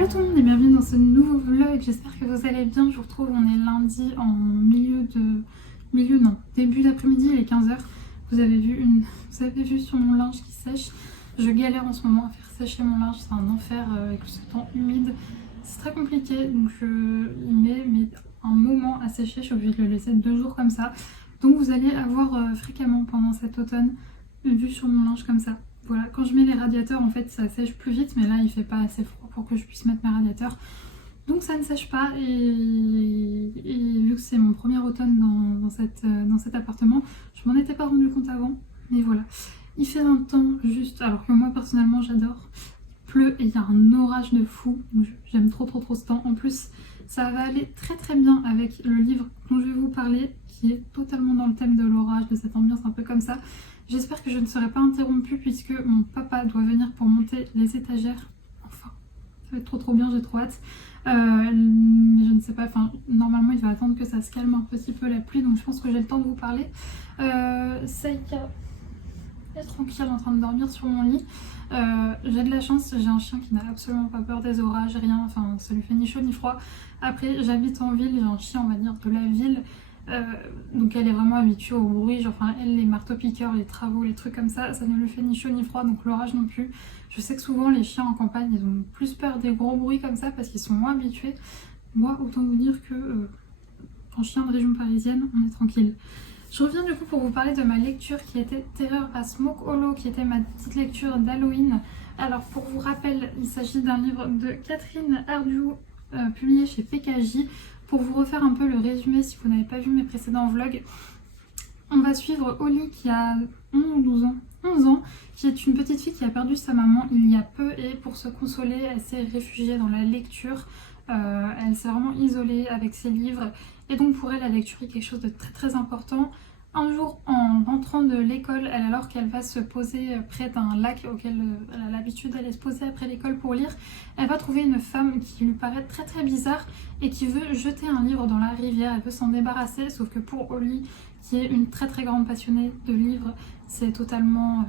Hello tout le monde et bienvenue dans ce nouveau vlog, j'espère que vous allez bien. Je vous retrouve, on est lundi en début d'après-midi, il est 15h. Vous avez vu sur mon linge qui sèche. Je galère en ce moment à faire sécher mon linge, c'est un enfer avec ce temps humide. C'est très compliqué, donc il met un moment à sécher, je suis obligée de le laisser 2 jours comme ça. Donc vous allez avoir fréquemment pendant cet automne une vue sur mon linge comme ça. Voilà, quand je mets les radiateurs, en fait, ça sèche plus vite, mais là, il fait pas assez froid pour que je puisse mettre mes radiateurs. Donc ça ne sèche pas, et vu que c'est mon premier automne dans cet appartement, je m'en étais pas rendu compte avant, mais voilà. Il fait un temps juste, alors que moi, personnellement, j'adore. Il pleut et il y a un orage de fou, j'aime trop ce temps. En plus, ça va aller très bien avec le livre dont je vais vous parler, qui est totalement dans le thème de l'orage, de cette ambiance un peu comme ça. J'espère que je ne serai pas interrompue puisque mon papa doit venir pour monter les étagères. Enfin, ça va être trop bien, j'ai trop hâte. Mais je ne sais pas, enfin, normalement il va attendre que ça se calme un petit peu la pluie, donc je pense que j'ai le temps de vous parler. Saïka est tranquille en train de dormir sur mon lit. J'ai de la chance, j'ai un chien qui n'a absolument pas peur des orages, rien, enfin ça lui fait ni chaud ni froid. Après, j'habite en ville, j'ai un chien, on va dire, de la ville. Donc elle est vraiment habituée au bruit, genre, enfin, elle, les marteaux-piqueurs, les travaux, les trucs comme ça ne lui fait ni chaud ni froid, donc l'orage non plus. Je sais que souvent les chiens en campagne, ils ont plus peur des gros bruits comme ça parce qu'ils sont moins habitués. Moi, autant vous dire que en chien de région parisienne, on est tranquille. Je reviens du coup pour vous parler de ma lecture qui était Terreur à Smoke Hollow, qui était ma petite lecture d'Halloween. Alors pour vous rappel, il s'agit d'un livre de Catherine Arduo, publié chez PKJ. Pour vous refaire un peu le résumé, si vous n'avez pas vu mes précédents vlogs, on va suivre Holly qui a 11 ou 12 ans, 11 ans, qui est une petite fille qui a perdu sa maman il y a peu, et pour se consoler, elle s'est réfugiée dans la lecture. Elle s'est vraiment isolée avec ses livres, et donc pour elle, la lecture est quelque chose de très important. Un jour, en rentrant de l'école, alors qu'elle va se poser près d'un lac auquel elle a l'habitude d'aller se poser après l'école pour lire, elle va trouver une femme qui lui paraît très bizarre et qui veut jeter un livre dans la rivière. Elle veut s'en débarrasser, sauf que pour Holly, qui est une très grande passionnée de livres, c'est totalement...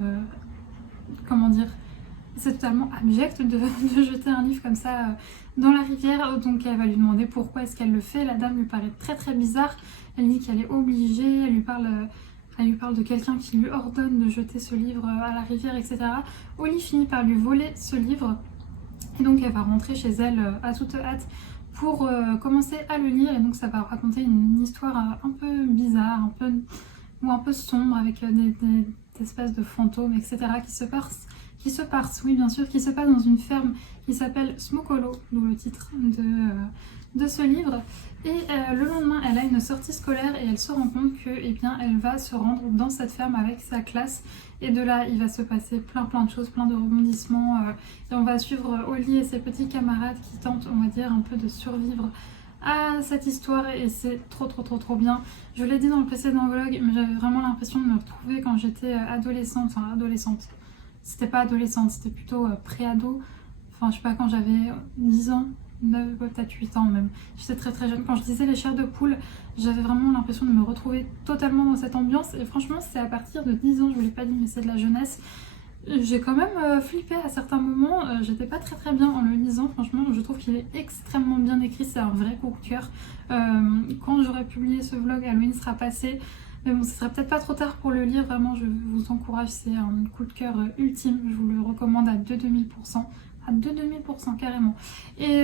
comment dire, c'est totalement abject de jeter un livre comme ça dans la rivière. Donc elle va lui demander pourquoi est-ce qu'elle le fait. La dame lui paraît très bizarre. Elle dit qu'elle est obligée, elle lui parle de quelqu'un qui lui ordonne de jeter ce livre à la rivière, etc. Holly finit par lui voler ce livre, et donc elle va rentrer chez elle à toute hâte pour commencer à le lire. Et donc ça va raconter une histoire un peu bizarre, un peu sombre, avec des espèces de fantômes, etc. qui se passe dans une ferme qui s'appelle Smoke Hollow, d'où le titre de ce livre. Et le lendemain, elle a une sortie scolaire et elle se rend compte que, eh bien, elle va se rendre dans cette ferme avec sa classe. Et de là, il va se passer plein de choses, plein de rebondissements. Et on va suivre Holly et ses petits camarades qui tentent, on va dire, un peu de survivre à cette histoire, et c'est trop bien. Je l'ai dit dans le précédent vlog, mais j'avais vraiment l'impression de me retrouver quand j'étais adolescente. C'était pas adolescente, c'était plutôt pré-ado. Enfin, je sais pas, quand j'avais 10 ans, 9, peut-être 8 ans même. J'étais très jeune. Quand je disais les chairs de poule, j'avais vraiment l'impression de me retrouver totalement dans cette ambiance. Et franchement, c'est à partir de 10 ans, je vous l'ai pas dit, mais c'est de la jeunesse. J'ai quand même flippé à certains moments. J'étais pas très bien en le lisant. Franchement, je trouve qu'il est extrêmement bien écrit. C'est un vrai coup de cœur. Quand j'aurai publié ce vlog, Halloween sera passé. Mais bon, ce serait peut-être pas trop tard pour le lire, vraiment je vous encourage, c'est un coup de cœur ultime, je vous le recommande à 2000%, à 2000% carrément. Et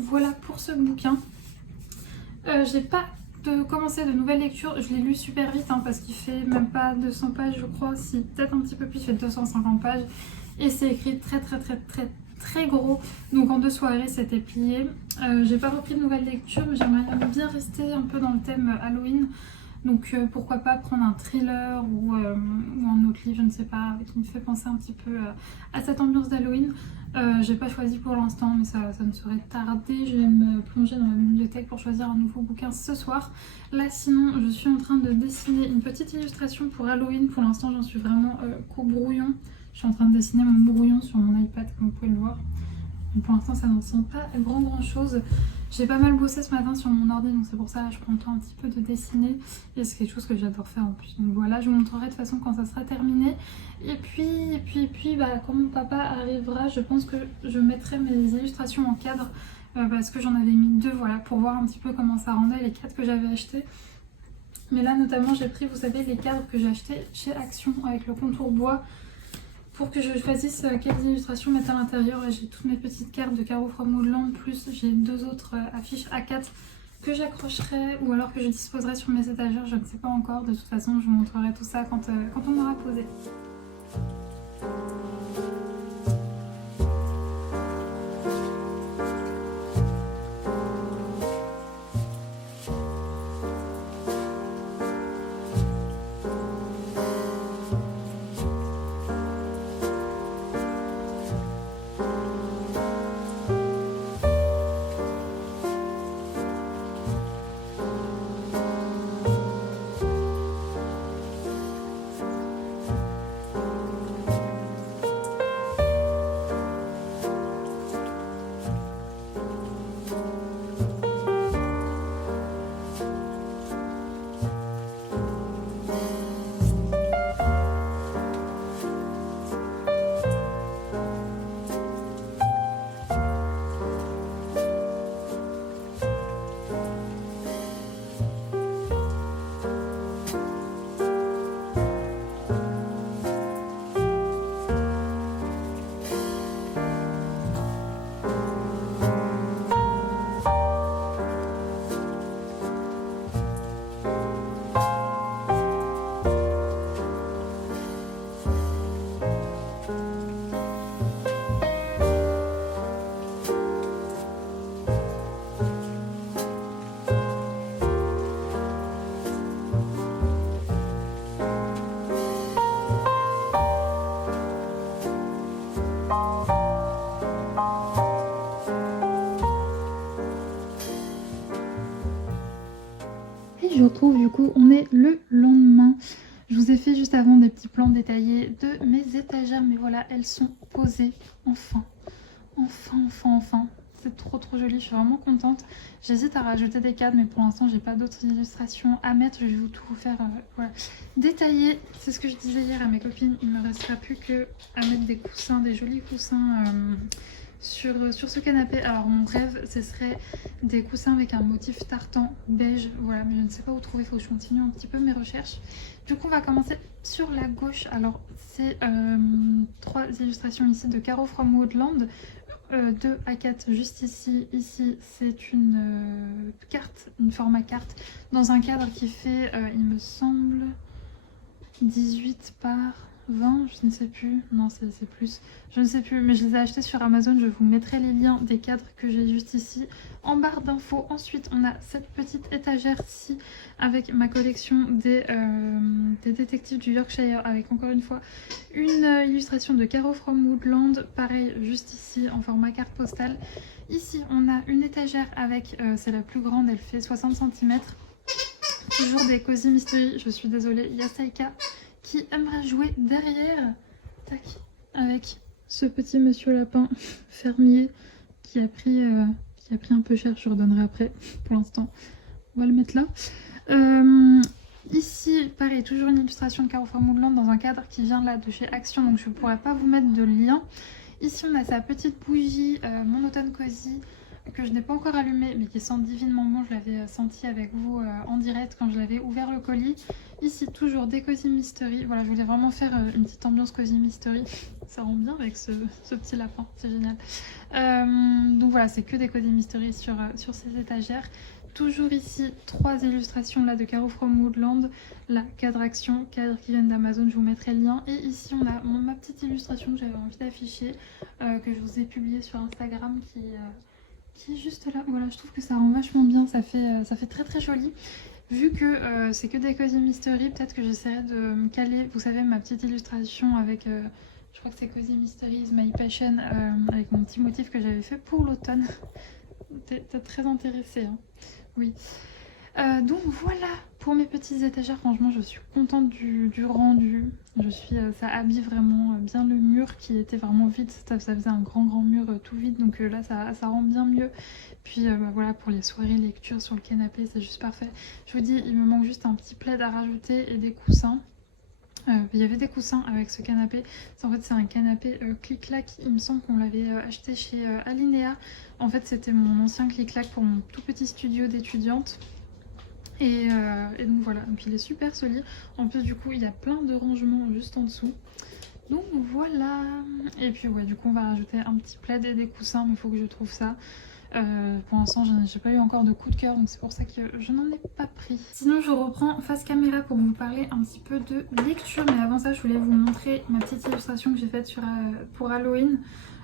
voilà pour ce bouquin. J'ai pas commencé de nouvelles lectures, je l'ai lu super vite parce qu'il fait même pas 200 pages je crois, si peut-être un petit peu plus, il fait 250 pages, et c'est écrit très gros, donc en 2 soirées c'était plié. J'ai pas repris de nouvelles lectures, mais j'aimerais bien rester un peu dans le thème Halloween. Donc pourquoi pas prendre un thriller ou un autre livre, je ne sais pas, qui me fait penser un petit peu à cette ambiance d'Halloween. J'ai pas choisi pour l'instant, mais ça ne saurait tarder. Je vais me plonger dans la bibliothèque pour choisir un nouveau bouquin ce soir. Là sinon, je suis en train de dessiner une petite illustration pour Halloween. Pour l'instant, j'en suis vraiment qu'au brouillon. Je suis en train de dessiner mon brouillon sur mon iPad, comme vous pouvez le voir. Mais pour l'instant, ça n'en ressemble pas grand chose. J'ai pas mal bossé ce matin sur mon ordi, donc c'est pour ça là je prends le temps un petit peu de dessiner. Et c'est quelque chose que j'adore faire en plus. Donc voilà, je vous montrerai de toute façon quand ça sera terminé. Et puis bah, quand mon papa arrivera, je pense que je mettrai mes illustrations en cadre. Parce que j'en avais mis 2, voilà, pour voir un petit peu comment ça rendait les 4 que j'avais achetés. Mais là notamment j'ai pris, vous savez, les cadres que j'ai achetés chez Action avec le contour bois pour que je choisisse quelles illustrations mettre à l'intérieur. J'ai toutes mes petites cartes de Caro from Woodland, plus j'ai 2 autres affiches A4 que j'accrocherai ou alors que je disposerai sur mes étagères, je ne sais pas encore. De toute façon je vous montrerai tout ça quand on aura posé. Je retrouve du coup, on est le lendemain. Je vous ai fait juste avant des petits plans détaillés de mes étagères, mais voilà, elles sont posées enfin. Enfin. C'est trop joli, je suis vraiment contente. J'hésite à rajouter des cadres, mais pour l'instant j'ai pas d'autres illustrations à mettre. Je vais tout vous faire voilà, détailler. C'est ce que je disais hier à mes copines, il me restera plus que à mettre des coussins, des jolis coussins sur ce canapé. Alors mon rêve ce serait des coussins avec un motif tartan beige, voilà, mais je ne sais pas où trouver, il faut que je continue un petit peu mes recherches. Du coup on va commencer sur la gauche. Alors c'est 3 illustrations ici de Caro from Woodland, 2 A4 juste ici. Ici c'est une carte, une format carte dans un cadre qui fait il me semble 18 par 20, je ne sais plus, non c'est plus, je ne sais plus, mais je les ai achetés sur Amazon. Je vous mettrai les liens des cadres que j'ai juste ici en barre d'infos. Ensuite on a cette petite étagère-ci avec ma collection des détectives du Yorkshire, avec encore une fois une illustration de Caro from Woodland, pareil juste ici en format carte postale. Ici on a une étagère avec, c'est la plus grande, elle fait 60 cm, toujours des Cozy Mystery. Je suis désolée, il y a Saika qui aimerait jouer derrière, tac, avec ce petit monsieur lapin fermier qui a pris un peu cher. Je redonnerai après. Pour l'instant on va le mettre là. Ici pareil, toujours une illustration de Caro from Woodland dans un cadre qui vient là de chez Action, donc je ne pourrais pas vous mettre de lien. Ici on a sa petite bougie Mon Automne Cozy que je n'ai pas encore allumée mais qui sent divinement bon. Je l'avais senti avec vous en direct quand je l'avais ouvert le colis. Ici toujours des Cozy Mystery, voilà, je voulais vraiment faire une petite ambiance Cozy Mystery. Ça rend bien avec ce petit lapin, c'est génial. Donc voilà, c'est que des Cozy Mystery sur ces étagères. Toujours ici 3 illustrations là de Caro from Woodland, la cadre Action, cadre qui viennent d'Amazon, je vous mettrai le lien. Et ici on a ma petite illustration que j'avais envie d'afficher, que je vous ai publiée sur Instagram, qui est juste là. Voilà, je trouve que ça rend vachement bien, ça fait très joli. Vu que c'est que des Cozy Mystery, peut-être que j'essaierai de me caler, vous savez, ma petite illustration avec, je crois que c'est Cozy Mystery is my passion, avec mon petit motif que j'avais fait pour l'automne. T'es très intéressée, hein. Oui. Donc voilà pour mes petites étagères, franchement je suis contente du rendu. Ça habille vraiment bien le mur qui était vraiment vide, ça faisait un grand mur tout vide, donc là ça rend bien mieux. Puis voilà, pour les soirées lecture sur le canapé, c'est juste parfait. Je vous dis, il me manque juste un petit plaid à rajouter et des coussins. Il y avait des coussins avec ce canapé. En fait c'est un canapé clic-clac, il me semble qu'on l'avait acheté chez Alinea. En fait c'était mon ancien clic-clac pour mon tout petit studio d'étudiante. Et donc voilà, donc il est super ce lit. En plus du coup il y a plein de rangements juste en dessous. Donc voilà. Et puis ouais, du coup on va rajouter un petit plaid et des coussins, mais il faut que je trouve ça. Pour l'instant j'ai pas eu encore de coup de cœur, donc c'est pour ça que je n'en ai pas pris. Sinon je reprends face caméra pour vous parler un petit peu de lecture, mais avant ça je voulais vous montrer ma petite illustration que j'ai faite pour Halloween.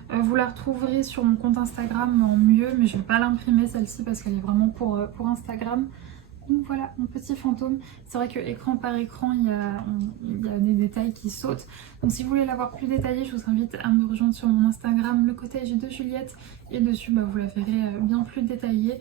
Vous la retrouverez sur mon compte Instagram en mieux, mais je vais pas l'imprimer celle-ci parce qu'elle est vraiment pour Instagram. Donc voilà mon petit fantôme. C'est vrai que écran par écran il y a des détails qui sautent. Donc si vous voulez la voir plus détaillée, je vous invite à me rejoindre sur mon Instagram, le cottage de Juliette. Et dessus vous la verrez bien plus détaillée.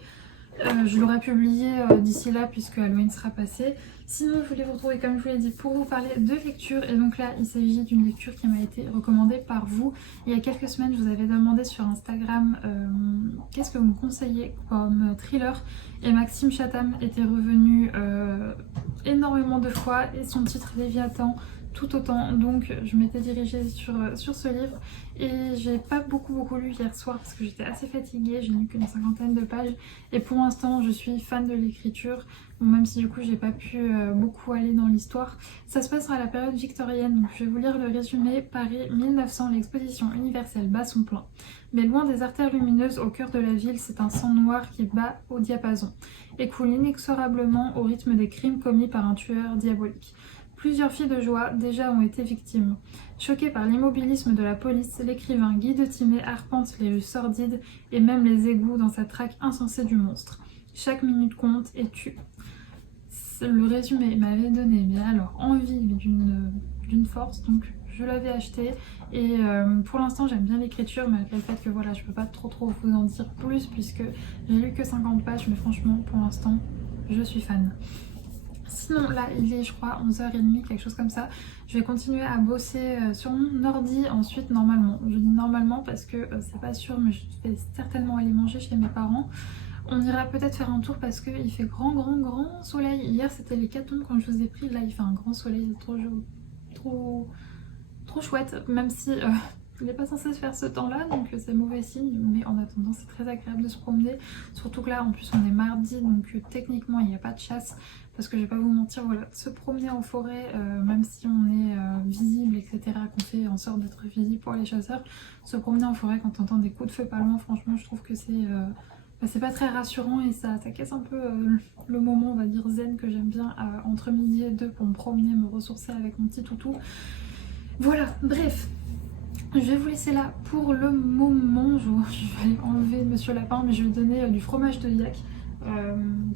Je l'aurai publié d'ici là puisque Halloween sera passé. Sinon je voulais vous retrouver comme je vous l'ai dit pour vous parler de lecture. Et donc là il s'agit d'une lecture qui m'a été recommandée par vous. Il y a quelques semaines je vous avais demandé sur Instagram qu'est-ce que vous me conseillez comme thriller. Et Maxime Chatham était revenu énormément de fois et son titre Léviathan tout autant, donc je m'étais dirigée sur ce livre et j'ai pas beaucoup lu hier soir parce que j'étais assez fatiguée, j'ai lu qu'une 50aine de pages et pour l'instant je suis fan de l'écriture, même si du coup j'ai pas pu beaucoup aller dans l'histoire. Ça se passe à la période victorienne, donc je vais vous lire le résumé. Paris 1900, l'exposition universelle bat son plein. Mais loin des artères lumineuses au cœur de la ville, c'est un sang noir qui bat au diapason et coule inexorablement au rythme des crimes commis par un tueur diabolique. Plusieurs filles de joie déjà ont été victimes. Choqué par l'immobilisme de la police, l'écrivain Guy de Timay arpente les rues sordides et même les égouts dans sa traque insensée du monstre. Chaque minute compte et tue. Le résumé m'avait donné mais alors envie d'une force, donc je l'avais acheté et pour l'instant j'aime bien l'écriture malgré le fait que voilà je peux pas trop vous en dire plus puisque j'ai lu que 50 pages, mais franchement pour l'instant je suis fan. Sinon là il est je crois 11h30, quelque chose comme ça. Je vais continuer à bosser sur mon ordi ensuite normalement. Je dis normalement parce que c'est pas sûr, mais je vais certainement aller manger chez mes parents. On ira peut-être faire un tour parce qu'il fait grand soleil. Hier c'était l'hécatombe quand je vous ai pris, là il fait un grand soleil, trop chouette, même si il n'est pas censé se faire ce temps-là, donc c'est mauvais signe, mais en attendant c'est très agréable de se promener, surtout que là en plus on est mardi, donc techniquement il n'y a pas de chasse, parce que je vais pas vous mentir, voilà, se promener en forêt, même si on est visible, etc., qu'on fait en sorte d'être visible pour les chasseurs, se promener en forêt quand on entend des coups de feu pas loin, franchement je trouve que c'est pas très rassurant et ça casse un peu le moment, on va dire, zen que j'aime bien entre midi et deux pour me promener, me ressourcer avec mon petit toutou. Voilà, bref, je vais vous laisser là pour le moment. Je vais aller enlever Monsieur Lapin, mais je vais donner du fromage de yak.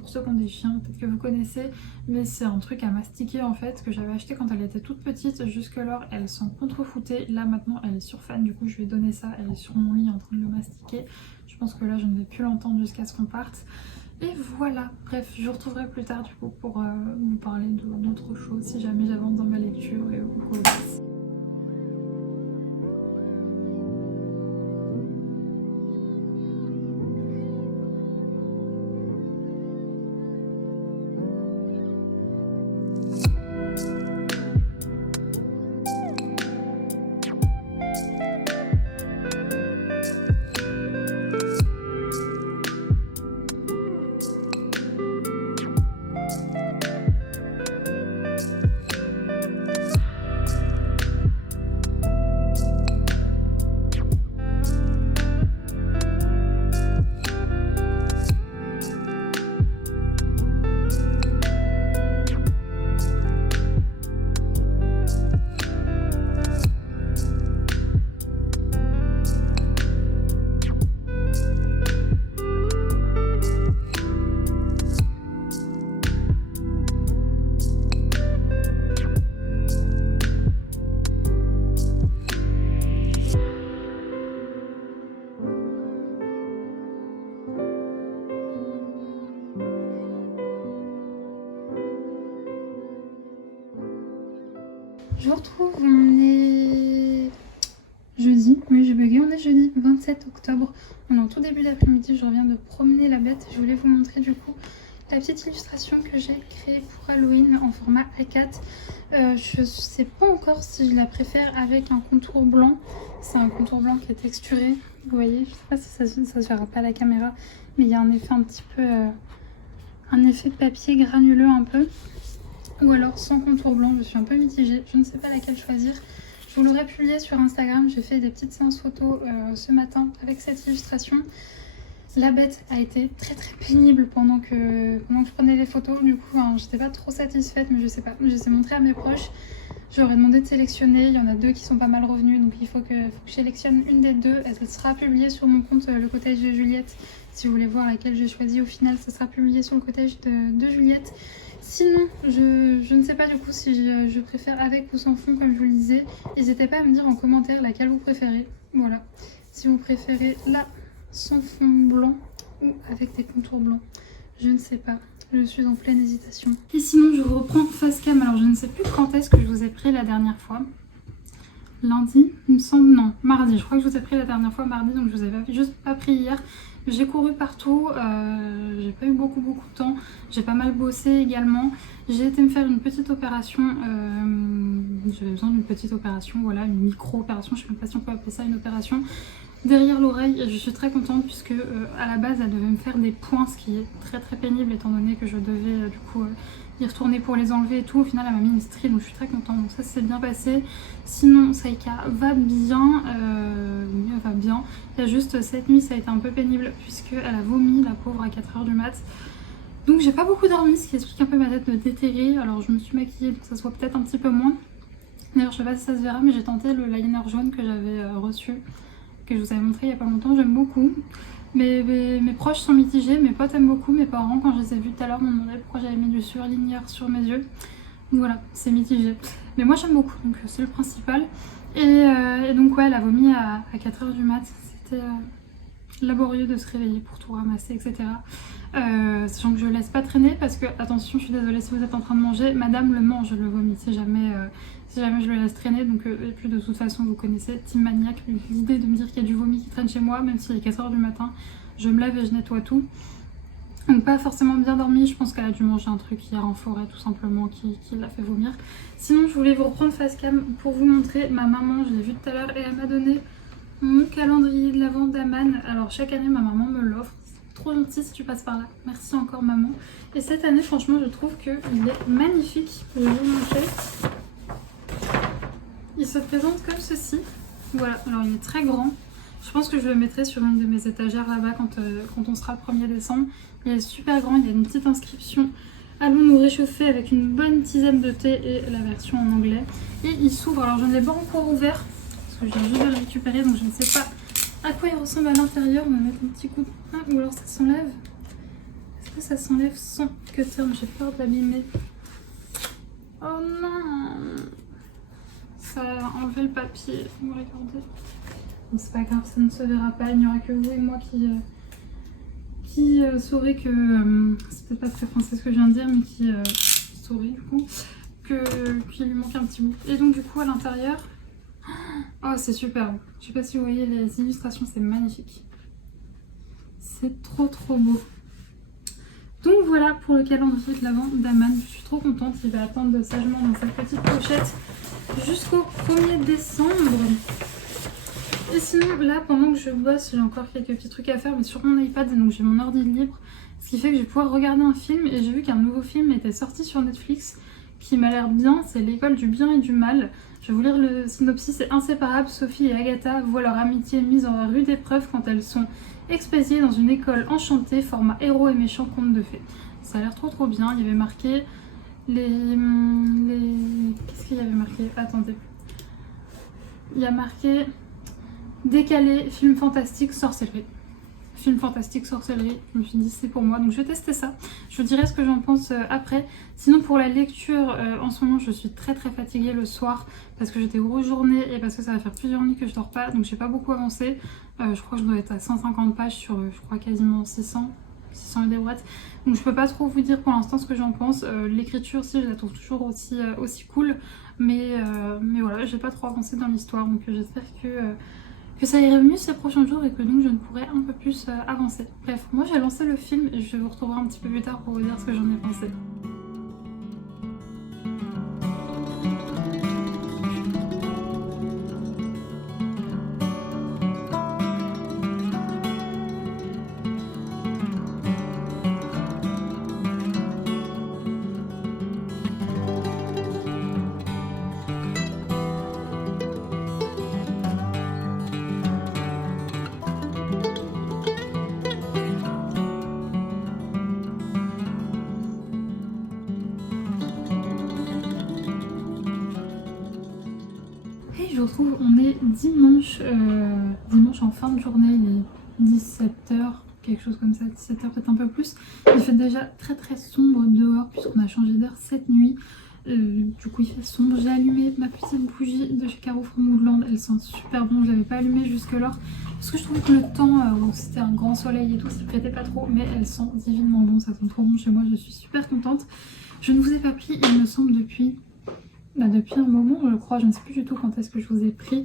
Pour ceux qui ont des chiens, peut-être que vous connaissez, mais c'est un truc à mastiquer en fait, que j'avais acheté quand elle était toute petite. Jusque-là, elle s'en contrefoutait. Là maintenant, elle est surfan, du coup je vais donner ça. Elle est sur mon lit en train de le mastiquer. Je pense que là, je ne vais plus l'entendre jusqu'à ce qu'on parte. Et voilà, bref, je vous retrouverai plus tard du coup pour vous parler d'autres choses si jamais j'avance dans ma lecture et quoi. Je vous retrouve, on est jeudi, oui j'ai bugué, on est jeudi 27 octobre. On est en tout début d'après-midi, je reviens de promener la bête. Je voulais vous montrer du coup la petite illustration que j'ai créée pour Halloween en format A4. Je sais pas encore si je la préfère avec un contour blanc. C'est un contour blanc qui est texturé, vous voyez, je sais pas si ça se verra pas à la caméra, mais il y a un effet un petit peu, un effet de papier granuleux un peu. Ou alors sans contour blanc, je suis un peu mitigée, je ne sais pas laquelle choisir. Je vous l'aurais publié sur Instagram, j'ai fait des petites séances photos ce matin avec cette illustration. La bête a été très pénible pendant que je prenais les photos, du coup hein, j'étais pas trop satisfaite, mais je sais pas, je les ai montrées à mes proches. Je leur ai demandé de sélectionner, il y en a deux qui sont pas mal revenus, donc il faut que je sélectionne une des deux. Elle sera publiée sur mon compte Le Cottage de Juliette. Si vous voulez voir laquelle j'ai choisi au final, ça sera publié sur le cottage de Juliette. Sinon, je ne sais pas du coup si je préfère avec ou sans fond, comme je vous le disais. N'hésitez pas à me dire en commentaire laquelle vous préférez. Voilà. Si vous préférez la sans fond blanc ou avec des contours blancs. Je ne sais pas. Je suis en pleine hésitation. Et sinon, je reprends face cam. Alors, je ne sais plus quand est-ce que je vous ai pris la dernière fois. Lundi, il me semble, non, mardi. Je crois que je vous ai pris la dernière fois mardi, donc je vous avais juste pas pris hier. J'ai couru partout, j'ai pas eu beaucoup de temps, j'ai pas mal bossé également. J'ai été me faire une petite opération, j'avais besoin d'une petite opération, voilà, une micro-opération, je sais même pas si on peut appeler ça une opération, derrière l'oreille. Je suis très contente puisque à la base elle devait me faire des points, ce qui est très pénible étant donné que je devais du coup y retourner pour les enlever et tout. Au final elle m'a mis une strie, donc je suis très contente, donc ça s'est bien passé. Sinon Saïka va bien, elle va bien. Il y a juste cette nuit ça a été un peu pénible puisqu'elle a vomi la pauvre à 4h du mat. Donc j'ai pas beaucoup dormi, ce qui explique un peu ma tête de déterrée. Alors je me suis maquillée donc ça se voit peut-être un petit peu moins. D'ailleurs je sais pas si ça se verra, mais j'ai tenté le liner jaune que j'avais reçu, que je vous avais montré il y a pas longtemps, j'aime beaucoup. Mes proches sont mitigés, mes potes aiment beaucoup, mes parents quand je les ai vus tout à l'heure m'ont demandé pourquoi j'avais mis du surligneur sur mes yeux. Donc voilà, c'est mitigé. Mais moi j'aime beaucoup, donc c'est le principal. Et donc ouais, elle a vomi à 4h du mat, c'était laborieux de se réveiller pour tout ramasser, etc. Sachant que je laisse pas traîner parce que, attention, je suis désolée si vous êtes en train de manger, madame le mange le vomi si jamais je le laisse traîner. Donc et puis de toute façon vous connaissez Team Maniac, l'idée de me dire qu'il y a du vomi qui traîne chez moi, même s'il est 4h du matin, je me lève et je nettoie tout. Donc pas forcément bien dormi, je pense qu'elle a dû manger un truc hier en forêt tout simplement qui l'a fait vomir. Sinon je voulais vous reprendre face cam pour vous montrer ma maman, je l'ai vue tout à l'heure et elle m'a donné mon calendrier de l'Avent d'Aman. Alors chaque année ma maman me l'offre, c'est trop gentil si tu passes par là, merci encore maman. Et cette année franchement je trouve qu'il est magnifique, je vais vous montrer. Il se présente comme ceci, voilà, alors il est très grand. Je pense que je le mettrai sur une de mes étagères là-bas quand on sera le 1er décembre. Il est super grand, il y a une petite inscription. Allons nous réchauffer avec une bonne tisane de thé et la version en anglais. Et il s'ouvre, alors je ne l'ai pas encore ouvert parce que je viens juste de le récupérer, donc je ne sais pas à quoi il ressemble à l'intérieur. On va mettre un petit coup de pain, ou alors ça s'enlève. Est-ce que ça s'enlève sans cutter? J'ai peur de l'abîmer. Oh non! Ça a enlevé le papier, vous regardez. Bon, c'est pas grave, ça ne se verra pas, il n'y aura que vous et moi qui saurez que, c'est peut-être pas très français ce que je viens de dire, mais qui saurez du coup qu'il lui manque un petit bout. Et donc du coup à l'intérieur, oh c'est superbe, je sais pas si vous voyez les illustrations, c'est magnifique. C'est trop beau. Donc voilà pour le calendrier de l'Avent d'Aman, je suis trop contente, il va attendre sagement dans cette petite pochette jusqu'au 1er décembre. Et sinon là pendant que je bosse j'ai encore quelques petits trucs à faire, mais sur mon iPad, donc j'ai mon ordi libre, ce qui fait que je vais pouvoir regarder un film. Et j'ai vu qu'un nouveau film était sorti sur Netflix qui m'a l'air bien, c'est L'école du bien et du mal. Je vais vous lire le synopsis. C'est inséparable, Sophie et Agatha voient leur amitié mise en rude épreuve quand elles sont expédiées dans une école enchantée, format héros et méchant conte de fées. Ça a l'air trop bien. Il y avait marqué qu'est-ce qu'il y avait marqué? Attendez. Il y a marqué décalé, film fantastique, sorcellerie. Film fantastique, sorcellerie. Je me suis dit c'est pour moi, donc je vais tester ça. Je vous dirai ce que j'en pense après. Sinon pour la lecture, en ce moment je suis très fatiguée le soir parce que j'étais grosse journée et parce que ça va faire plusieurs nuits que je dors pas, donc j'ai pas beaucoup avancé. Je crois que je dois être à 150 pages sur je crois quasiment 600 600 et des watts. Donc je peux pas trop vous dire pour l'instant ce que j'en pense. L'écriture si je la trouve toujours aussi cool, mais voilà, j'ai pas trop avancé dans l'histoire, donc j'espère que ça irait mieux ces prochains jours et que donc je ne pourrais un peu plus avancer. Bref, moi j'ai lancé le film et je vous retrouverai un petit peu plus tard pour vous dire ce que j'en ai pensé. Et je vous retrouve, on est dimanche, dimanche en fin de journée, il est 17h, quelque chose comme ça, 17h peut-être un peu plus. Il fait déjà très très sombre dehors puisqu'on a changé d'heure cette nuit. Du coup il fait sombre. J'ai allumé ma petite bougie de chez Carrefour Moodland, elle sent super bon, je l'avais pas allumée jusque-là parce que je trouve que le temps où c'était un grand soleil et tout, ça ne prêtait pas trop, mais elle sent divinement bon, ça sent trop bon chez moi, je suis super contente. Je ne vous ai pas pris, il me semble, depuis un moment, je crois, je ne sais plus du tout quand est-ce que je vous ai pris,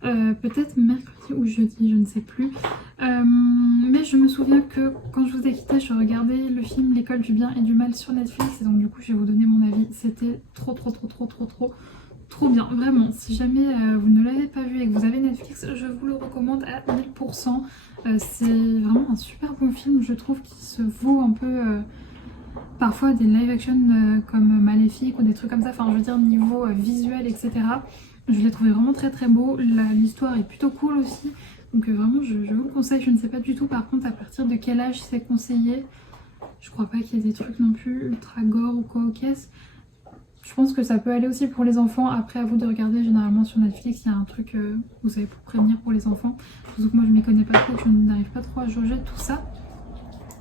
peut-être mercredi ou jeudi, je ne sais plus. Mais je me souviens que quand je vous ai quitté, je regardais le film L'école du bien et du mal sur Netflix, et donc du coup je vais vous donner mon avis. C'était trop bien, vraiment. Si jamais vous ne l'avez pas vu et que vous avez Netflix, je vous le recommande à 1000%. C'est vraiment un super bon film, je trouve, qui se vaut un peu... parfois des live action comme Maléfique ou des trucs comme ça, enfin je veux dire niveau visuel, etc. Je l'ai trouvé vraiment très très beau, l'histoire est plutôt cool aussi, donc vraiment je vous le conseille. Je ne sais pas du tout par contre à partir de quel âge c'est conseillé. Je crois pas qu'il y ait des trucs non plus ultra gore ou quoi aux caisses. Je pense que ça peut aller aussi pour les enfants, après à vous de regarder. Généralement sur Netflix il y a un truc, vous savez, pour prévenir pour les enfants. Surtout que moi je m'y connais pas trop, je n'arrive pas trop à jauger tout ça.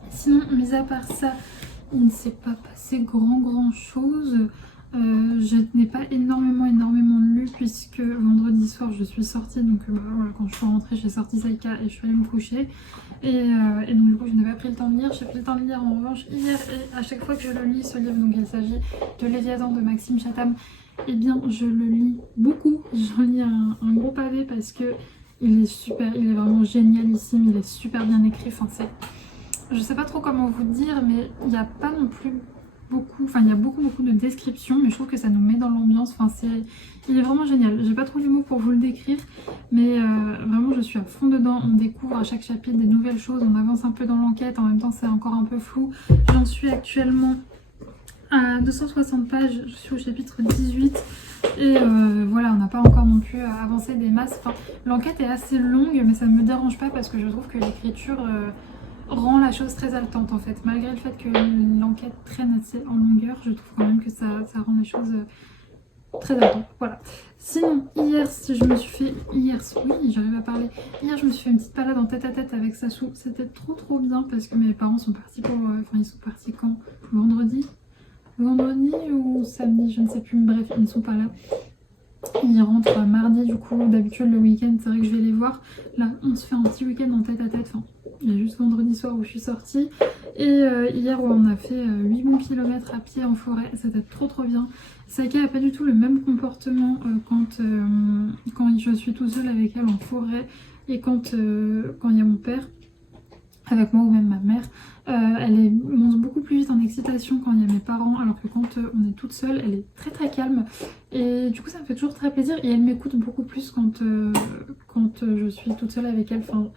Sinon, mis à part ça, il ne s'est pas passé grand chose. Je n'ai pas énormément lu puisque vendredi soir je suis sortie, donc voilà, quand je suis rentrée j'ai sorti Saïka et je suis allée me coucher, et donc du coup je n'ai pas pris le temps de lire. J'ai pris le temps de lire en revanche hier, et à chaque fois que je le lis ce livre, donc il s'agit de Léviathan de Maxime Chatham, et bien je le lis beaucoup, j'en lis un gros pavé parce que il est super, il est vraiment génialissime, il est super bien écrit, enfin c'est... Je sais pas trop comment vous dire, mais il n'y a pas non plus beaucoup, enfin il y a beaucoup de descriptions, mais je trouve que ça nous met dans l'ambiance, enfin il est vraiment génial. J'ai pas trop les mots pour vous le décrire, mais vraiment je suis à fond dedans. On découvre à chaque chapitre des nouvelles choses, on avance un peu dans l'enquête, en même temps c'est encore un peu flou. J'en suis actuellement à 260 pages, je suis au chapitre 18. Et voilà, on n'a pas encore non plus avancé des masses. Enfin, l'enquête est assez longue, mais ça ne me dérange pas parce que je trouve que l'écriture rend la chose très haletante en fait. Malgré le fait que l'enquête traîne assez en longueur, je trouve quand même que ça rend les choses très haletantes. Voilà. Sinon, hier, je me suis fait... oui, j'arrive à parler. Hier, je me suis fait une petite balade en tête-à-tête avec Sassou. C'était trop bien parce que mes parents sont partis pour... Enfin, ils sont partis quand? Vendredi ou samedi, je ne sais plus. Bref, ils ne sont pas là. Ils rentrent mardi, du coup d'habitude le week-end c'est vrai que je vais les voir. Là on se fait un petit week-end en tête-à-tête, enfin il y a juste vendredi soir où je suis sortie. Et hier où on a fait 8 bons kilomètres à pied en forêt, c'était trop bien. Saïka n'a pas du tout le même comportement quand je suis tout seule avec elle en forêt et quand il y a mon père avec moi ou même ma mère. Elle monte beaucoup plus vite en excitation quand il y a mes parents, alors que quand on est toute seule, elle est très calme. Et du coup ça me fait toujours très plaisir, et elle m'écoute beaucoup plus quand je suis toute seule avec elle. Enfin,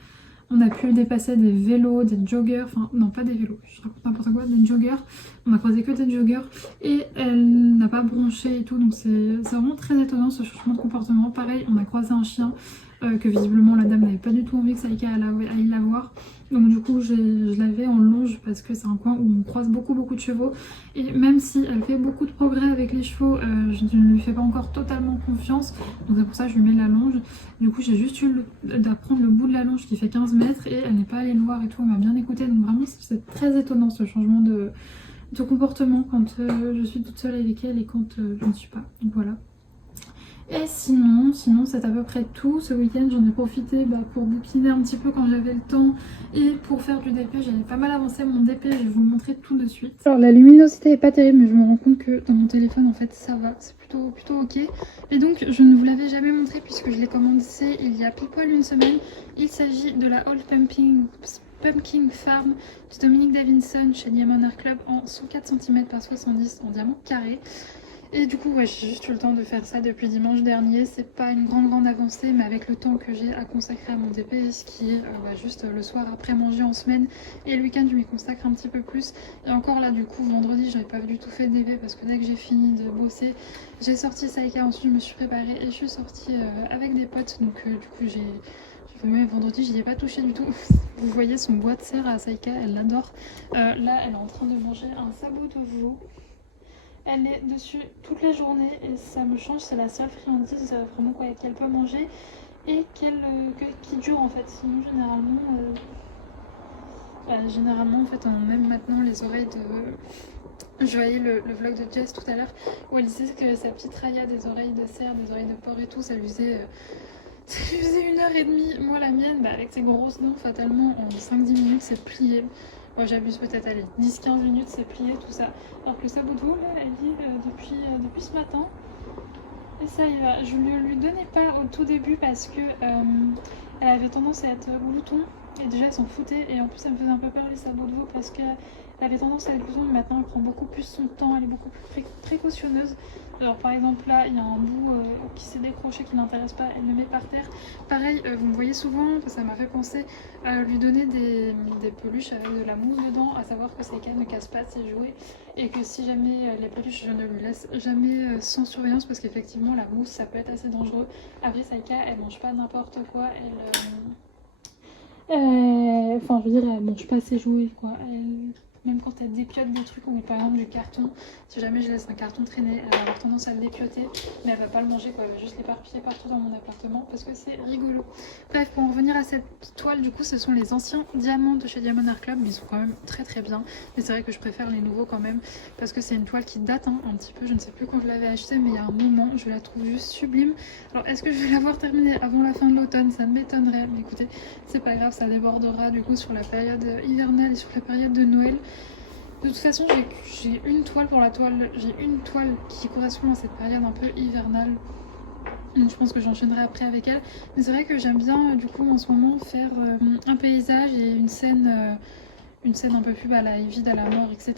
on a pu dépasser des vélos, des joggers, enfin non pas des vélos, je raconte n'importe quoi, des joggers. On a croisé que des joggers et elle n'a pas bronché et tout, donc c'est vraiment très étonnant ce changement de comportement. Pareil, on a croisé un chien que visiblement la dame n'avait pas du tout envie que Saïka aille la voir. Donc du coup je l'avais en longe parce que c'est un coin où on croise beaucoup de chevaux, et même si elle fait beaucoup de progrès avec les chevaux, je ne lui fais pas encore totalement confiance, donc c'est pour ça que je lui mets la longe. Du coup j'ai juste eu d'apprendre le bout de la longe qui fait 15 mètres et elle n'est pas allée le voir et tout, elle m'a bien écouté. Donc vraiment c'est très étonnant ce changement de comportement quand je suis toute seule avec elle et quand je ne suis pas. Donc voilà. Et sinon c'est à peu près tout. Ce week-end j'en ai profité pour bouquiner un petit peu quand j'avais le temps et pour faire du DP. J'avais pas mal avancé mon DP, je vais vous le montrer tout de suite. Alors la luminosité est pas terrible mais je me rends compte que dans mon téléphone en fait ça va, c'est plutôt ok. Et donc je ne vous l'avais jamais montré puisque je l'ai commencé il y a pile poil une semaine. Il s'agit de la Old Pumpkin Farm de Dominique Davidson chez Diamond Art Club en 104 cm par 70 en diamant carré. Et du coup ouais, j'ai juste eu le temps de faire ça depuis dimanche dernier. C'est pas une grande avancée mais avec le temps que j'ai à consacrer à mon DP, ce qui est juste le soir après manger en semaine, et le week-end je m'y consacre un petit peu plus. Et encore là du coup vendredi j'avais pas du tout fait de DP parce que dès que j'ai fini de bosser j'ai sorti Saïka, ensuite je me suis préparée et je suis sortie avec des potes. Donc du coup même vendredi j'y ai pas touché du tout. Vous voyez son bois de serre à Saïka, elle l'adore. Là elle est en train de manger un sabot de veau. Elle est dessus toute la journée et ça me change, c'est la seule friandise vraiment qu'elle peut manger et qui dure en fait. Sinon généralement en fait on aime maintenant les oreilles de... Je voyais le vlog de Jess tout à l'heure où elle disait que sa petite Raya des oreilles de cerf, des oreilles de porc et tout, ça lui faisait 1h30. Moi la mienne avec ses grosses dents fatalement en 5-10 minutes c'est plié. Moi j'abuse peut-être, allez, 10-15 minutes c'est plié tout ça. Alors que le sabot de veau là elle dit depuis ce matin. Et ça y va. Je ne lui donnais pas au tout début parce que elle avait tendance à être glouton. Et déjà elle s'en foutait et en plus ça me faisait un peu peur les sabots de veau parce qu'elle avait tendance à être glouton, mais maintenant elle prend beaucoup plus son temps, elle est beaucoup plus précautionneuse. Alors par exemple là il y a un bout qui s'est décroché qui n'intéresse pas, elle le met par terre. Pareil vous me voyez souvent, ça m'a fait penser à lui donner des peluches avec de la mousse dedans, à savoir que Saïka ne casse pas ses jouets et que si jamais les peluches je ne lui laisse jamais sans surveillance parce qu'effectivement la mousse ça peut être assez dangereux. Après Saïka elle mange pas n'importe quoi, enfin je veux dire elle mange pas ses jouets quoi. Même quand elle dépiote des trucs, on met par exemple du carton, si jamais je laisse un carton traîner, elle va avoir tendance à le dépioter, mais elle va pas le manger quoi, elle va juste l'éparpiller partout dans mon appartement parce que c'est rigolo. Bref, pour en revenir à cette toile, du coup ce sont les anciens diamants de chez Diamond Art Club, mais ils sont quand même très bien, mais c'est vrai que je préfère les nouveaux quand même, parce que c'est une toile qui date un petit peu, je ne sais plus quand je l'avais achetée, mais il y a un moment, je la trouve juste sublime. Alors est-ce que je vais l'avoir terminée avant la fin de l'automne? Ça m'étonnerait, mais écoutez, c'est pas grave, ça débordera du coup sur la période hivernale et sur la période de Noël. De toute façon j'ai une toile pour la toile, j'ai une toile qui correspond à cette période un peu hivernale. Donc je pense que j'enchaînerai après avec elle. Mais c'est vrai que j'aime bien du coup en ce moment faire un paysage et une scène un peu plus la vide à la mort, etc.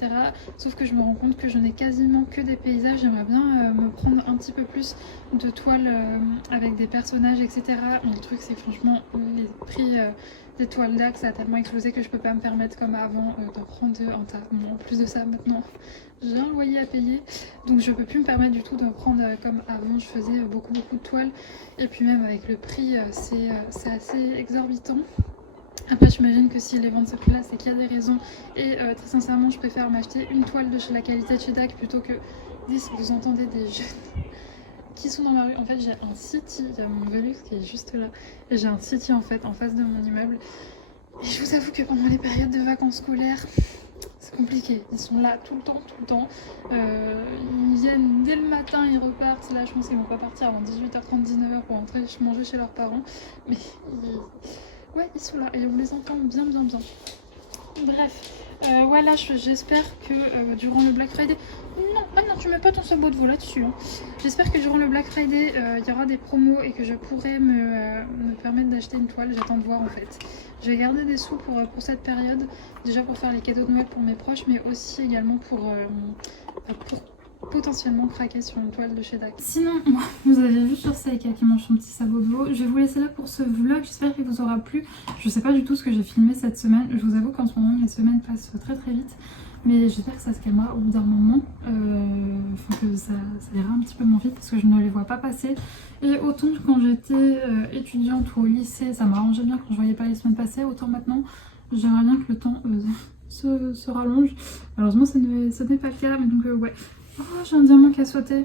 Sauf que je me rends compte que je n'ai quasiment que des paysages. J'aimerais bien me prendre un petit peu plus de toiles avec des personnages, etc. Mais le truc c'est que franchement les prix des toiles d'Axe ça a tellement explosé que je peux pas me permettre comme avant de prendre un tas. Bon, en plus de ça maintenant j'ai un loyer à payer, donc je peux plus me permettre du tout de prendre comme avant je faisais beaucoup de toiles. Et puis même avec le prix c'est assez exorbitant. Après j'imagine que s'ils les vendent ce prix là c'est qu'il y a des raisons et très sincèrement je préfère m'acheter une toile de chez la qualité de chez DAC plutôt que 10. Vous entendez des jeunes qui sont dans ma rue. En fait j'ai un city, il y a mon Velux qui est juste là et j'ai un city en fait en face de mon immeuble. Et je vous avoue que pendant les périodes de vacances scolaires c'est compliqué, ils sont là tout le temps. Ils viennent dès le matin, ils repartent. Là je pense qu'ils vont pas partir avant 18h30, 19h pour rentrer manger chez leurs parents, mais ouais, ils sont là et on les entend bien. Bref, ouais là j'espère que durant le Black Friday... Non, tu mets pas ton sabot de veau là-dessus. Hein. J'espère que durant le Black Friday, il y aura des promos et que je pourrai me permettre d'acheter une toile. J'attends de voir en fait. Je vais garder des sous pour cette période. Déjà pour faire les cadeaux de Noël pour mes proches, mais aussi également pour potentiellement craquer sur une toile de chez DAC. Sinon, vous avez vu sur Saïka qui mange son petit sabot de veau. Je vais vous laisser là pour ce vlog, j'espère qu'il vous aura plu. Je sais pas du tout ce que j'ai filmé cette semaine. Je vous avoue qu'en ce moment les semaines passent très vite. Mais j'espère que ça se calmera au bout d'un moment, que ça ira un petit peu moins vite parce que je ne les vois pas passer. Et autant quand j'étais étudiante ou au lycée, ça m'arrangeait bien quand je voyais pas les semaines passer, autant maintenant j'aimerais bien que le temps se rallonge. Malheureusement ça n'est pas le cas, mais donc ouais. Oh, j'ai un diamant qui a sauté.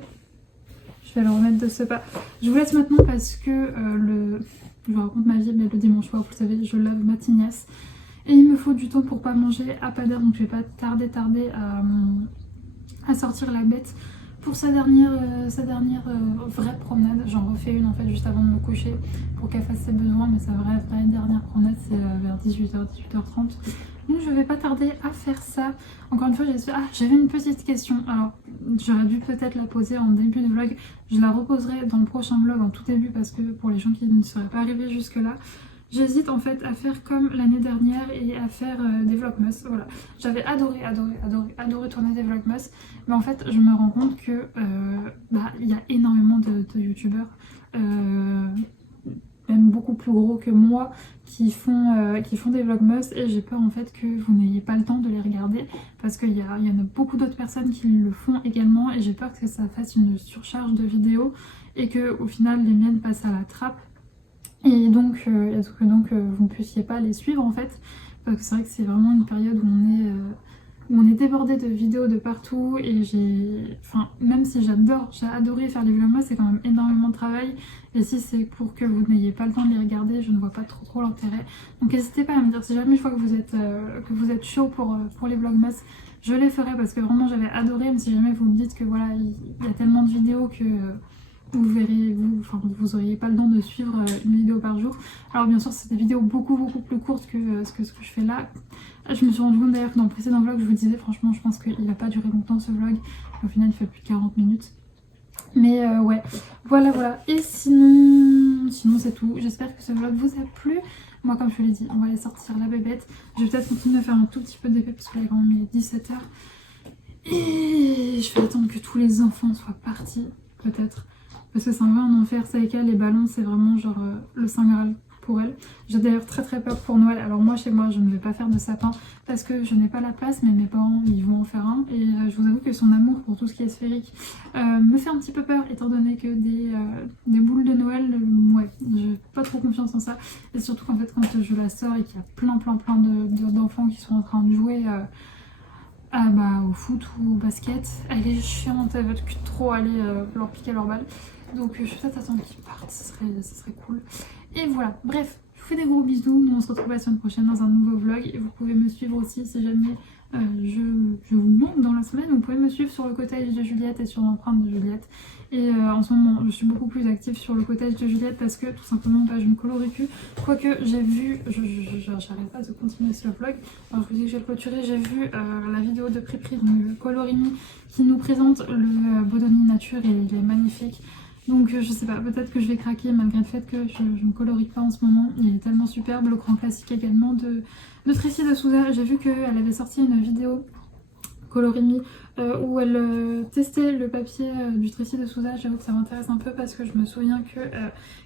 Je vais le remettre de ce pas. Je vous laisse maintenant parce que je vous raconte ma vie, mais le dimanche soir, vous savez, je lave ma tignasse. Et il me faut du temps pour pas manger à pas d'heure, donc je vais pas tarder à sortir la bête pour sa dernière vraie promenade. J'en refais une en fait juste avant de me coucher pour qu'elle fasse ses besoins, mais sa vraie dernière promenade c'est vers 18h, 18h30. Donc je vais pas tarder à faire ça. Encore une fois, j'avais une petite question. Alors, j'aurais dû peut-être la poser en début de vlog. Je la reposerai dans le prochain vlog en tout début parce que pour les gens qui ne seraient pas arrivés jusque là, j'hésite en fait à faire comme l'année dernière et à faire des vlogmas. Voilà, j'avais adoré tourner des vlogmas, mais en fait je me rends compte que il y a énormément de youtubeurs, même beaucoup plus gros que moi, qui font des vlogmas, et j'ai peur en fait que vous n'ayez pas le temps de les regarder parce qu'il y en a beaucoup d'autres personnes qui le font également, et j'ai peur que ça fasse une surcharge de vidéos et que au final les miennes passent à la trappe. Et donc, vous ne puissiez pas les suivre en fait, parce que c'est vrai que c'est vraiment une période où on est débordé de vidéos de partout, et même si j'ai adoré faire les vlogmas, c'est quand même énormément de travail, et si c'est pour que vous n'ayez pas le temps de les regarder, je ne vois pas trop l'intérêt. Donc n'hésitez pas à me dire si jamais je vois que vous êtes chaud pour les vlogmas, je les ferai parce que vraiment j'avais adoré, mais si jamais vous me dites que voilà, il y a tellement de vidéos que vous verrez, vous auriez pas le temps de suivre une vidéo par jour. Alors bien sûr c'est des vidéos beaucoup plus courtes que ce que je fais là. Je me suis rendu compte d'ailleurs que dans le précédent vlog je vous disais franchement je pense qu'il n'a pas duré longtemps ce vlog. Au final il fait plus de 40 minutes. Mais ouais, voilà. Et sinon c'est tout. J'espère que ce vlog vous a plu. Moi comme je vous l'ai dit, on va aller sortir la bébête. Je vais peut-être continuer à faire un tout petit peu d'épée parce qu'il est quand même 17h. Et je vais attendre que tous les enfants soient partis, peut-être. Parce que c'est un peu un enfer, c'est avec elle, les ballons c'est vraiment genre le Saint Graal pour elle. J'ai d'ailleurs très peur pour Noël. Alors moi chez moi je ne vais pas faire de sapin parce que je n'ai pas la place, mais mes parents ils vont en faire un. Et je vous avoue que son amour pour tout ce qui est sphérique me fait un petit peu peur, étant donné que des boules de Noël, ouais, j'ai pas trop confiance en ça. Et surtout qu'en fait quand je la sors et qu'il y a plein d'enfants qui sont en train de jouer au foot ou au basket, elle est chiante, elle veut trop aller leur piquer leur balle. Donc je vais peut-être attendre qu'ils partent, ce serait cool. Et voilà, bref, je vous fais des gros bisous. Nous on se retrouve la semaine prochaine dans un nouveau vlog. Et vous pouvez me suivre aussi si jamais je vous manque dans la semaine. Vous pouvez me suivre sur le cottage de Juliette et sur l'empreinte de Juliette. Et en ce moment je suis beaucoup plus active sur le cottage de Juliette parce que tout simplement je ne colorie plus. Quoique j'ai vu, j'arrête pas de continuer ce vlog, alors je vous dis que je vais le clôturer, j'ai vu la vidéo de Pripri, donc le Colorimi, qui nous présente le Bodoni Nature et il est magnifique. Donc je sais pas, peut-être que je vais craquer malgré le fait que je ne colorie pas en ce moment. Il est tellement superbe. Le Grand Classique également de Tracy de Souza. J'ai vu qu'elle avait sorti une vidéo Colorimi où elle testait le papier du Tracy de Souza. J'avoue que ça m'intéresse un peu parce que je me souviens que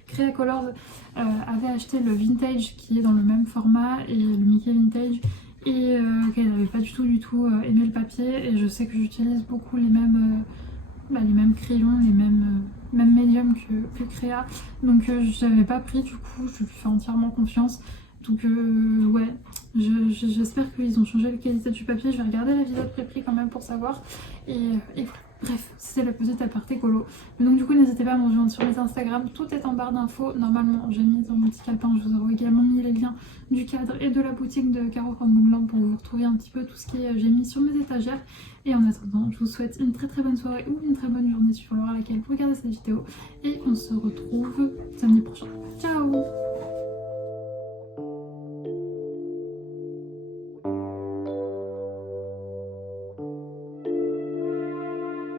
Crea Colors avait acheté le Vintage qui est dans le même format et le Mickey Vintage, et qu'elle n'avait pas du tout aimé le papier. Et je sais que j'utilise beaucoup les mêmes crayons, les mêmes médiums que Crea, donc j'avais pas pris, du coup je lui fais entièrement confiance. Donc ouais, j'espère qu'ils ont changé la qualité du papier. Je vais regarder la vidéo de prix quand même pour savoir, et voilà. Bref, c'est le petit aparté colo. Mais donc du coup n'hésitez pas à me rejoindre sur les Instagram, tout est en barre d'infos. Normalement j'ai mis dans mon petit calepin, je vous aurai également mis les liens du cadre et de la boutique de Caro from Mougland pour vous retrouver un petit peu tout ce qui est j'ai mis sur mes étagères. Et en attendant, je vous souhaite une très bonne soirée ou une très bonne journée sur l'heure à laquelle vous regardez cette vidéo. Et on se retrouve samedi prochain. Ciao!